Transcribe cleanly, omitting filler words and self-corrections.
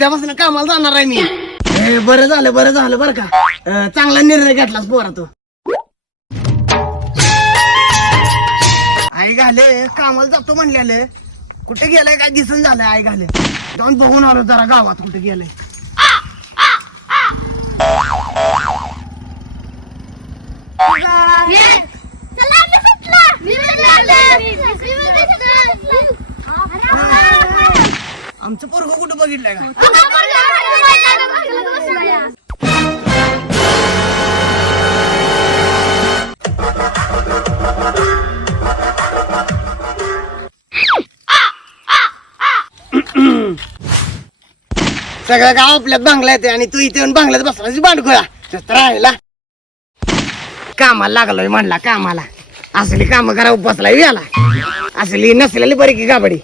उद्यापासून कामाला जाणार आहे मी. बरं झालं बरं का. चांगला निर्णय घेतलास पोरा तू. आई घाले कामाला जातो म्हणलेलं, कुठे गेलाय काय दिसून झालंय. आई घाले जाऊन बघून आलो जरा गावात कुठे गेलाय. आमचं पोरगं कुठं बघितलंय का? सगळं गाव आपल्यात बांगला येते आणि तू इथे येऊन बांगल्यात बसला बांडगोळा राहिला. कामाला लागलोय म्हणला कामाला. असली काम करा बसला याला. असली नसलेली बरी की गाबडी.